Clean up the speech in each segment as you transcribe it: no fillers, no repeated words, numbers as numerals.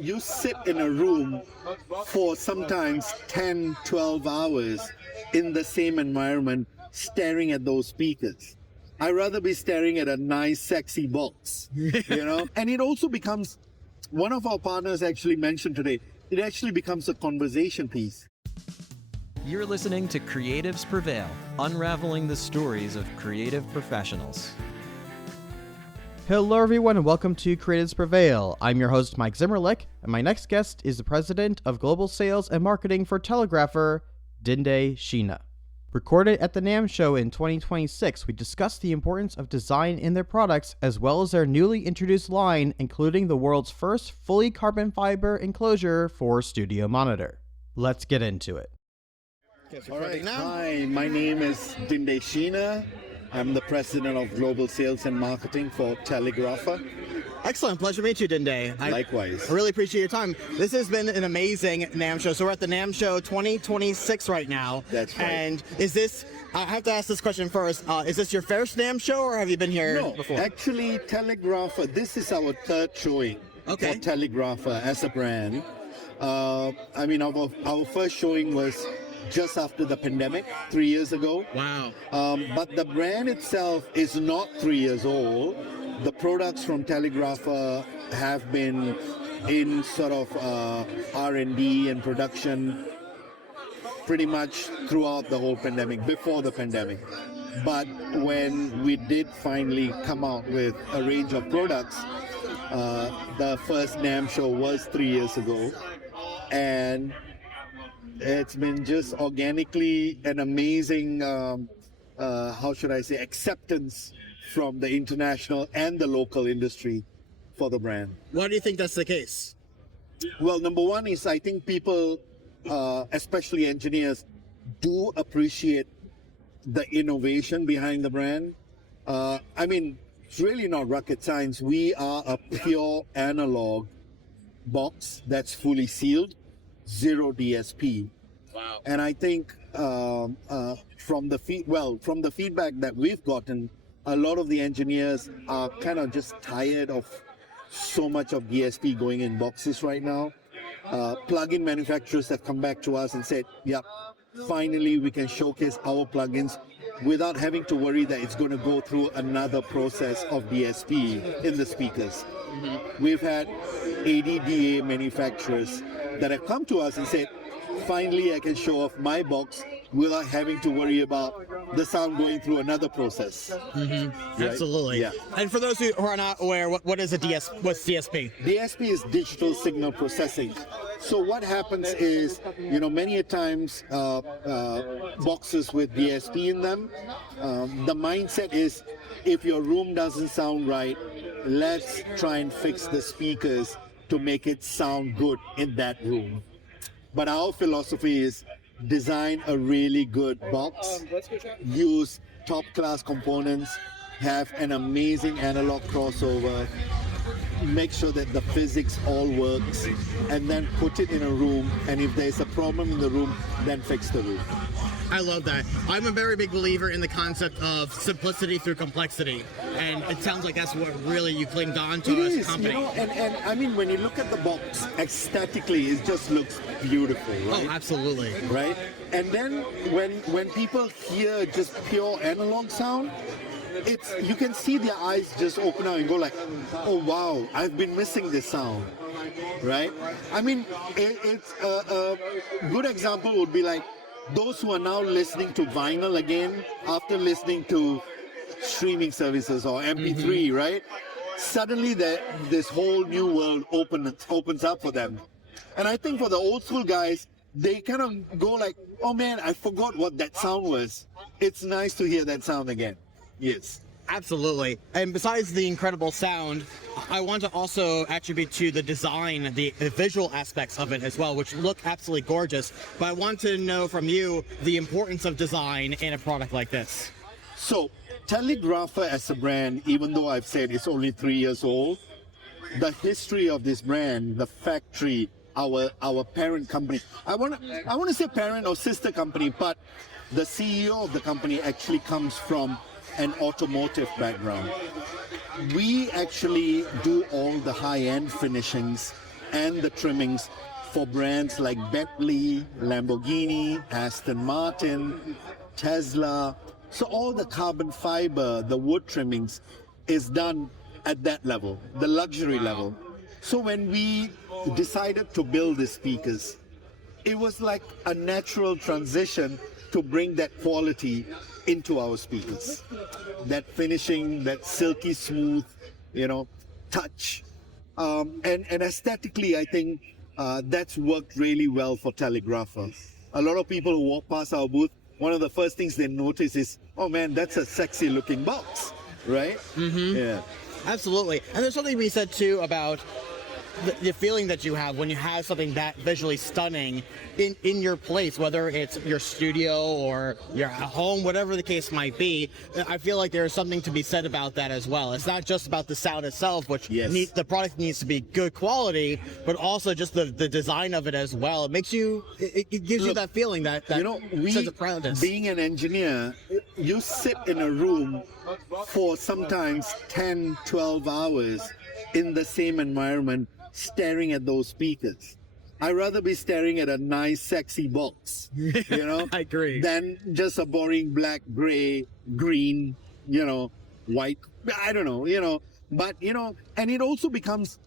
you sit in a room for sometimes 10, 12 hours in the same environment staring at those speakers. I'd rather be staring at a nice, sexy box, you know? And it also becomes, one of our partners actually mentioned today, it actually becomes a conversation piece. You're listening to Creatives Prevail, unraveling the stories of creative professionals. Hello everyone and welcome to Creatives Prevail. I'm your host Mike Zimmerlich, and my next guest is the President of Global Sales and Marketing for Telegrapher, Dindae Sheena. Recorded at the NAMM show in 2026, we discussed the importance of design in their products as well as their newly introduced line, including the world's first fully carbon fiber enclosure for studio monitor. Let's get into it. All right, hi, my name is Dindae Sheena. I'm the President of Global Sales and Marketing for Telegrapher. Excellent. Pleasure to meet you, Dindae. Likewise. I really appreciate your time. This has been an amazing NAMM show. So we're at the NAMM show 2026 right now. That's right. And is this, I have to ask this question first, is this your first NAMM show or have you been here before? No, actually Telegrapher, this is our third showing for Telegrapher as a brand. Our first showing was just after the pandemic, 3 years ago. Wow. But the brand itself is not 3 years old. The products from Telegrapher have been in sort of R&D and production pretty much throughout the whole pandemic, before the pandemic. But when we did finally come out with a range of products, the first NAMM show was 3 years ago. And it's been just organically an amazing, acceptance from the international and the local industry for the brand. Why do you think that's the case? Well, number one is I think people, especially engineers, do appreciate the innovation behind the brand. It's really not rocket science. We are a pure analog box that's fully sealed. Zero DSP. Wow. And I think from the feedback that we've gotten, a lot of the engineers are kind of just tired of so much of DSP going in boxes right now. Plug-in manufacturers have come back to us and said, yep, finally we can showcase our plugins without having to worry that it's going to go through another process of DSP in the speakers. Mm-hmm. We've had ADDA manufacturers that have come to us and said, finally I can show off my box without having to worry about the sound going through another process. Mm-hmm. Right? Absolutely. Yeah. And for those who are not aware, what's DSP? DSP is digital signal processing. So what happens is, many a times boxes with DSP in them, the mindset is if your room doesn't sound right, let's try and fix the speakers to make it sound good in that room. But our philosophy is design a really good box, use top-class components, have an amazing analog crossover, make sure that the physics all works, and then put it in a room, and if there's a problem in the room, then fix the room. I love that. I'm a very big believer in the concept of simplicity through complexity, and it sounds like that's what really you clinged on to as a company. And when you look at the box aesthetically, it just looks beautiful, right? Oh, absolutely. Right? And then when people hear just pure analog sound, you can see their eyes just open up and go like, oh wow, I've been missing this sound, right? It's a good example would be like those who are now listening to vinyl again after listening to streaming services or MP3, right? Suddenly this whole new world opens up for them. And I think for the old school guys, they kind of go like, oh man, I forgot what that sound was. It's nice to hear that sound again. Yes. Absolutely. And besides the incredible sound, I want to also attribute to the design, the visual aspects of it as well, which look absolutely gorgeous. But I want to know from you the importance of design in a product like this. So, Telegrapher as a brand, even though I've said it's only 3 years old, the history of this brand, the factory, our parent company, I want to say parent or sister company, but the CEO of the company actually comes from an automotive background. We actually do all the high-end finishings and the trimmings for brands like Bentley, Lamborghini, Aston Martin, Tesla. So all the carbon fiber, the wood trimmings is done at that level, the luxury level. So when we decided to build the speakers, it was like a natural transition to bring that quality into our speakers. That finishing, that silky smooth, touch. And aesthetically, I think that's worked really well for Telegrapher. A lot of people who walk past our booth, one of the first things they notice is, oh man, that's a sexy looking box, right? Mm-hmm. Yeah. Absolutely. And there's something to be said too about the feeling that you have when you have something that visually stunning in your place, whether it's your studio or your home, whatever the case might be. I feel like there's something to be said about that as well. It's not just about the sound itself, which the product needs to be good quality, but also just the design of it as well. It makes you, it gives you that feeling, that sense of proudness. Being an engineer, you sit in a room for sometimes 10, 12 hours in the same environment, staring at those speakers. I'd rather be staring at a nice, sexy box, I agree, than just a boring black, gray, green, white. I don't know, but, and it also becomes,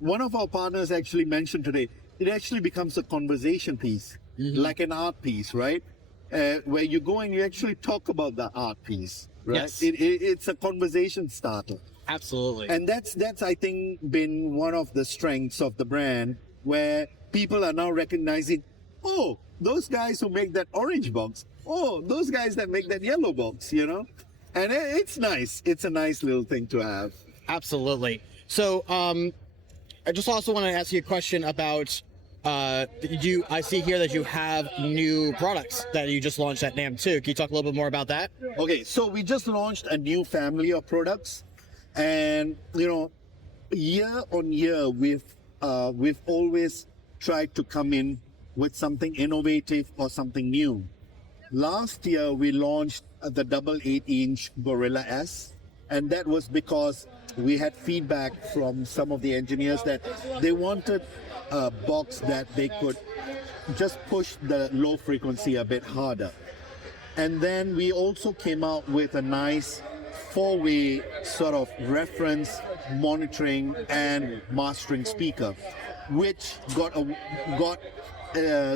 one of our partners actually mentioned today, it actually becomes a conversation piece, like an art piece, right? Where you go and you actually talk about the art piece, right? Yes. It's a conversation starter. Absolutely. And that's I think been one of the strengths of the brand, where people are now recognizing, oh, those guys who make that orange box, oh, those guys that make that yellow box, and it's nice. It's a nice little thing to have. Absolutely. So I just also want to ask you a question about I see here that you have new products that you just launched at NAMM too. Can you talk a little bit more about that? Okay, so we just launched a new family of products. And year on year, we've always tried to come in with something innovative or something new. Last year, we launched the double 8-inch Gorilla S, and that was because we had feedback from some of the engineers that they wanted a box that they could just push the low frequency a bit harder. And then we also came out with a nice 4-way sort of reference, monitoring, and mastering speaker, which got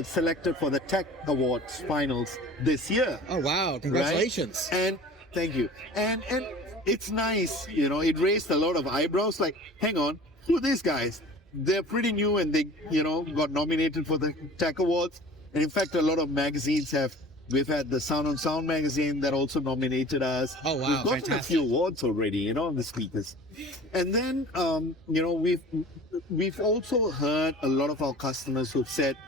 selected for the Tech Awards finals this year. Oh wow! Congratulations! Right? And thank you. And it's nice, it raised a lot of eyebrows. Like, hang on, who are these guys? They're pretty new, and they got nominated for the Tech Awards. And in fact, a lot of magazines have. We've had the Sound on Sound magazine that also nominated us. Oh wow! We've gotten a few awards already, on the speakers. And then, we've also heard a lot of our customers who've said,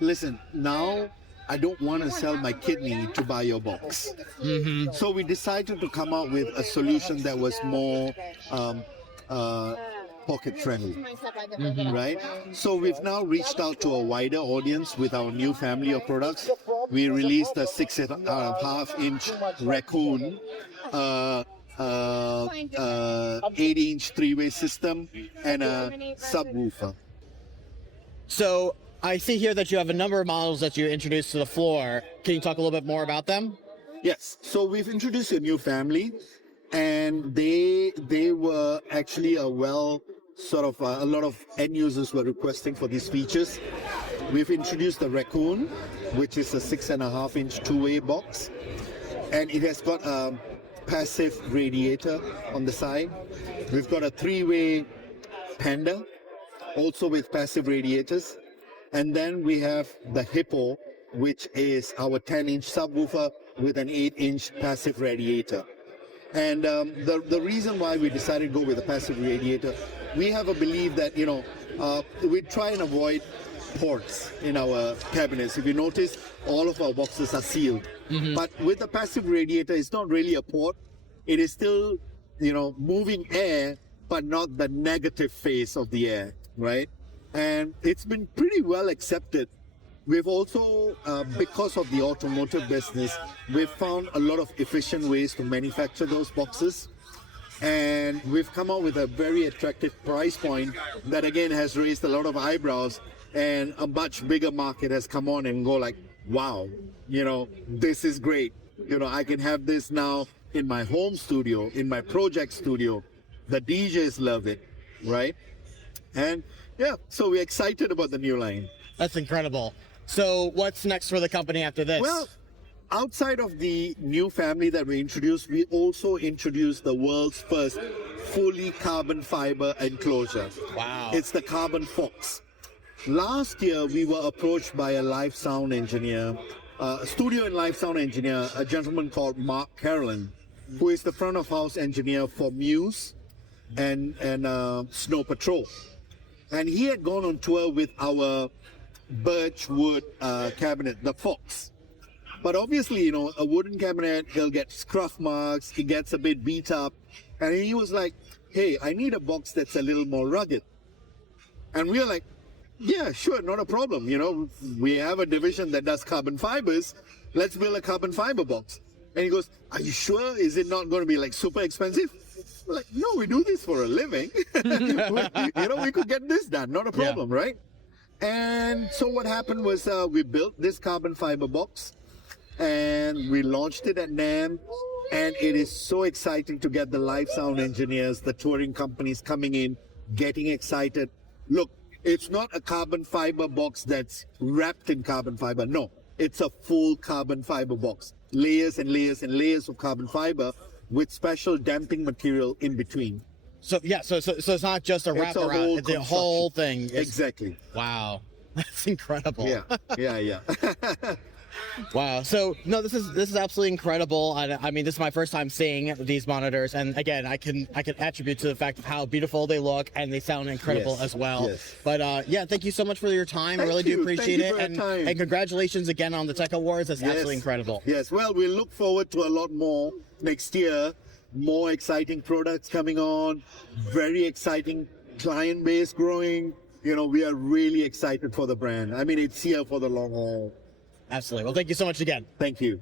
"Listen, now I don't want to sell my kidney to buy your box." Mm-hmm. So we decided to come out with a solution that was more pocket friendly, right? So we've now reached out to a wider audience with our new family of products. We released a 6.5-inch Raccoon, 8-inch 3-way system, and a subwoofer. So I see here that you have a number of models that you introduced to the floor. Can you talk a little bit more about them? Yes. So we've introduced a new family, and they were actually a lot of end users were requesting for these features. We've introduced the Raccoon, which is a 6.5-inch 2-way box, and it has got a passive radiator on the side. We've got a 3-way Panda, also with passive radiators, and then we have the Hippo, which is our 10-inch subwoofer with an 8-inch passive radiator. And the reason why we decided to go with a passive radiator, we have a belief that, we try and avoid ports in our cabinets. If you notice, all of our boxes are sealed. Mm-hmm. But with a passive radiator, it's not really a port. It is still, moving air, but not the negative phase of the air, right? And it's been pretty well accepted. We've also, because of the automotive business, we've found a lot of efficient ways to manufacture those boxes. And we've come out with a very attractive price point that again has raised a lot of eyebrows, and a much bigger market has come on and go like, wow, this is great. I can have this now in my home studio, in my project studio. The DJs love it, right? And yeah, so we're excited about the new line. That's incredible. So what's next for the company after this? Well, outside of the new family that we introduced, we also introduced the world's first fully carbon fiber enclosure. Wow. It's the Carbon Fox. Last year, we were approached by a live sound engineer, a studio and live sound engineer, a gentleman called Mark Carolyn, who is the front of house engineer for Muse and Snow Patrol. And he had gone on tour with our birch wood cabinet, the Fox. But obviously, a wooden cabinet, he'll get scruff marks, he gets a bit beat up. And he was like, hey, I need a box that's a little more rugged. And we were like, yeah, sure, not a problem. We have a division that does carbon fibers. Let's build a carbon fiber box. And he goes, are you sure? Is it not going to be like super expensive? We're like, no, we do this for a living. We could get this done, not a problem, right? And so what happened was we built this carbon fiber box and we launched it at NAMM. And it is so exciting to get the live sound engineers, the touring companies coming in, getting excited. Look, it's not a carbon fiber box that's wrapped in carbon fiber. No, it's a full carbon fiber box. Layers and layers and layers of carbon fiber with special damping material in between. So it's not just a wraparound, it's the whole thing. Exactly. Wow. That's incredible. Yeah. Wow. So no, this is absolutely incredible. I mean, this is my first time seeing these monitors, and again, I can attribute to the fact of how beautiful they look and they sound incredible as well. Yes. But yeah, thank you so much for your time. I really do appreciate it, and congratulations again on the Tech Awards. That's absolutely incredible. Yes. Well, we look forward to a lot more next year. More exciting products coming on. Very exciting client base growing. We are really excited for the brand. I mean, it's here for the long haul. Absolutely. Well, thank you so much again. Thank you.